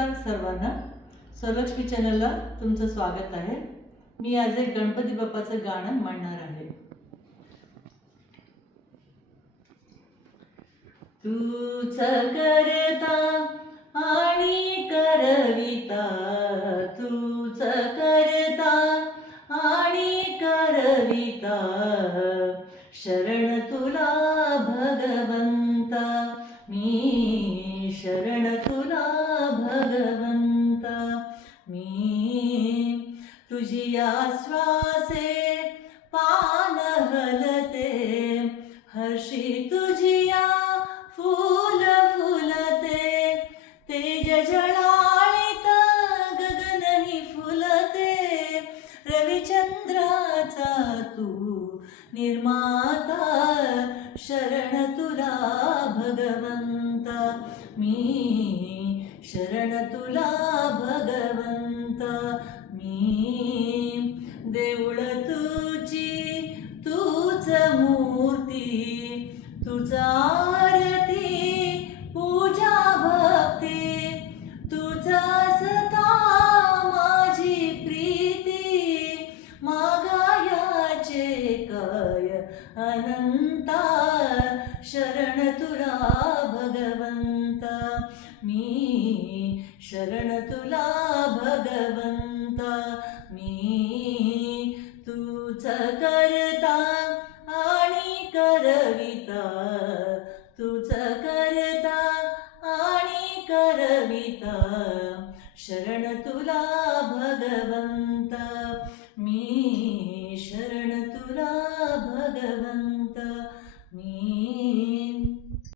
नमस्कार सर्वांना. स्वलक्ष्मी चॅनलला तुमचं स्वागत आहे. मी आज एक गणपती बाप्पाचं गाणं म्हणणार आहे. तूच करता आणि करविता, तूच करता आणि करविता, शरण तुला भगवंता, मी शरण तुला भगवंता. मी तुझिया श्वासे पान हलते, हर्षी तुझिया फूल फुलते, तेज जळाळीत गगनही फुलते, रविचंद्राचा तू निर्माता, शरण तुला भगवंता, मी शरण तुला भगवंता. मी देऊळ तुझी तूच मूर्ती, तुझ आरती पूजा भक्ती, तुझा सता माझी प्रीती, मागायाचे काय अनंता, शरण तुला भगवंता, मी शरण तुला भगवंता. मी तूच करता आणि करविता, तूच करता आणि करविता, शरण तुला भगवंता, मी शरण तुला भगवंता. मी